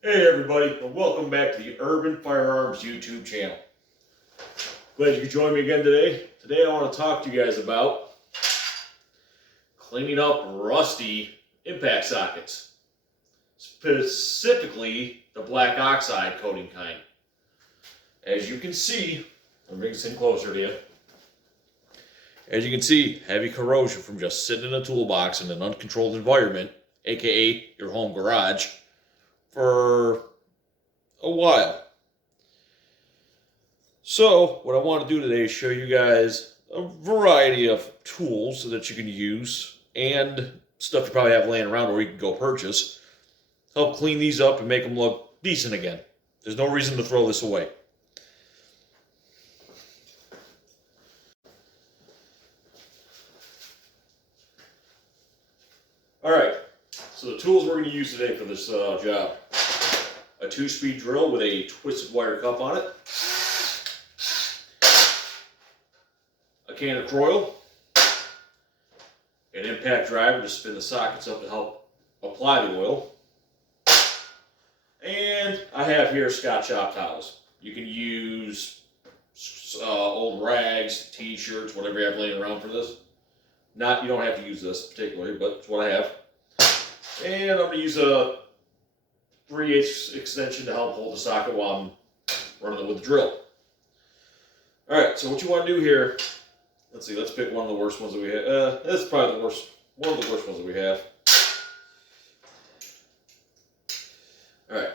Hey everybody, and welcome back to the Urban Firearms YouTube channel. Glad you could join me again today. Today I want to talk to you guys about cleaning up rusty impact sockets. Specifically, the black oxide coating kind. As you can see, I'll bring this in closer to you. As you can see, heavy corrosion from just sitting in a toolbox in an uncontrolled environment, aka your home garage, for a while. So what I want to do today is show you guys a variety of tools that you can use and stuff you probably have laying around or you can go purchase. Help clean these up and make them look decent again. There's no reason to throw this away. Alright, so the tools we're going to use today for this job. A 2-speed drill with a twisted wire cup on it. A can of Croyle. An impact driver to spin the sockets up to help apply the oil. And I have here Scotch shop towels. You can use old rags, t-shirts, whatever you have laying around for this. You don't have to use this particularly, but it's what I have. And I'm going to use a 3/8 extension to help hold the socket while I'm running it with the drill. Alright, so what you want to do here, let's see, let's pick one of the worst ones that we have. That's probably one of the worst ones that we have. Alright,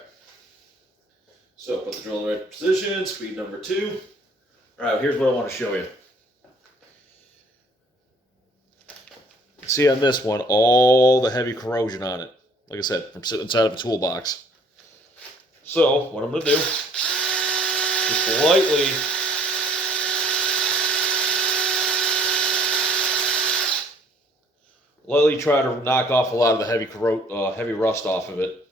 so put the drill in the right position, speed number 2. Alright, here's what I want to show you. See on this one, all the heavy corrosion on it. Like I said, from sitting inside of a toolbox. So, what I'm going to do, just lightly try to knock off a lot of the heavy rust off of it.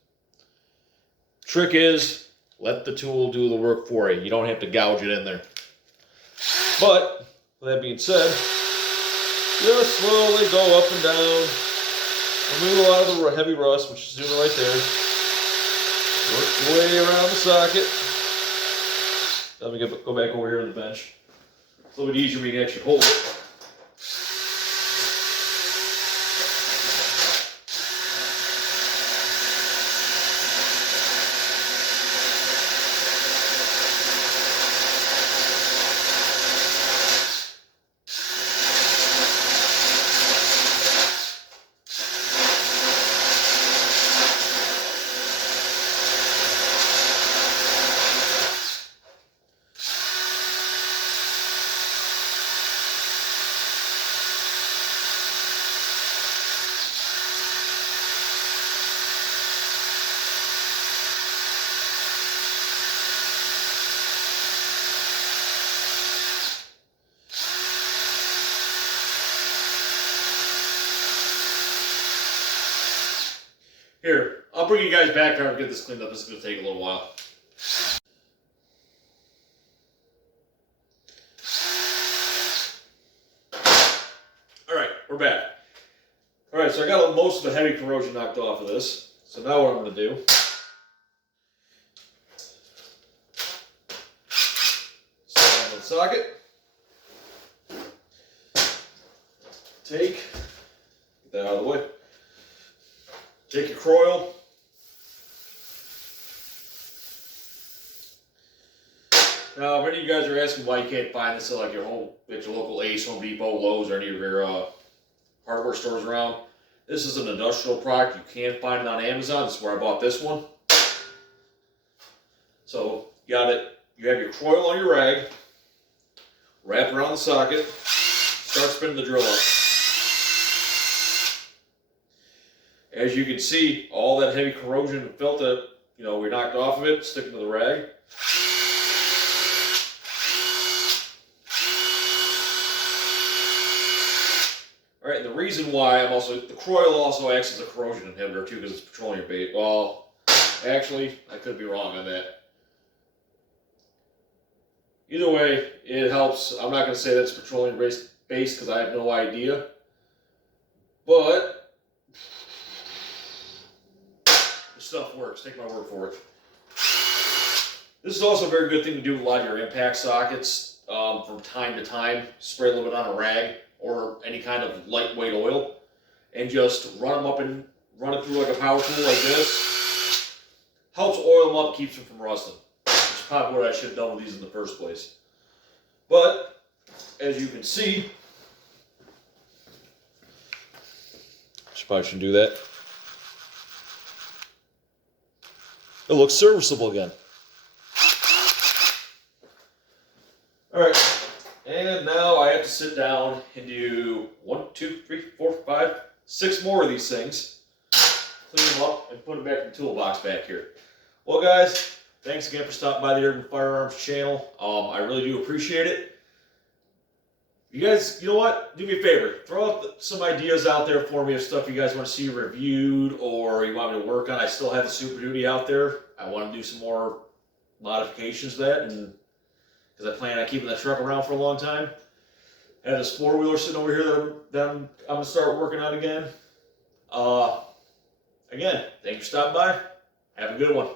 Trick is, let the tool do the work for you. You don't have to gouge it in there. But, with that being said, just slowly go up and down. Remove a lot of the heavy rust, which is doing right there. Work your way around the socket. Let me go back over here on the bench. It's a little bit easier for me to actually hold it. Here, I'll bring you guys back here and get this cleaned up. This is going to take a little while. Alright, we're back. Alright, so I got most of the heavy corrosion knocked off of this. So now what I'm going to do, slide on the socket, get that out of the way. Take your Croyle. Now, many of you guys are asking why you can't find this at like your local Ace, Home Depot, Lowe's, or any of your hardware stores around. This is an industrial product. You can't find it on Amazon. This is where I bought this one. So, you got it. You have your Croyle on your rag. Wrap around the socket. Start spinning the drill up. As you can see, all that heavy corrosion and felt that, we knocked off of it, sticking to the rag. Alright, and the reason why the Croyle also acts as a corrosion inhibitor too, because it's petroleum based. Well, actually, I could be wrong on that. Either way, it helps. I'm not going to say that's petroleum based because I have no idea. But the stuff works. Take my word for it. This is also a very good thing to do with a lot of your impact sockets. From time to time, spray a little bit on a rag or any kind of lightweight oil, and just run them up and run it through like a power tool like this. Helps oil them up, keeps them from rusting. Which is probably what I should have done with these in the first place. But as you can see, probably shouldn't do that. It looks serviceable again. Alright, and now I have to sit down and do 1, 2, 3, 4, 5, 6 more of these things. Clean them up and put them back in the toolbox back here. Well guys, thanks again for stopping by the Urban Firearms channel. I really do appreciate it. You guys, you know what? Do me a favor. Throw out some ideas out there for me of stuff you guys want to see reviewed or you want me to work on. I still have the Super Duty out there. I want to do some more modifications to that, and because I plan on keeping that truck around for a long time. I have this 4-wheeler sitting over here that I'm going to start working on again. Again, thanks for stopping by. Have a good one.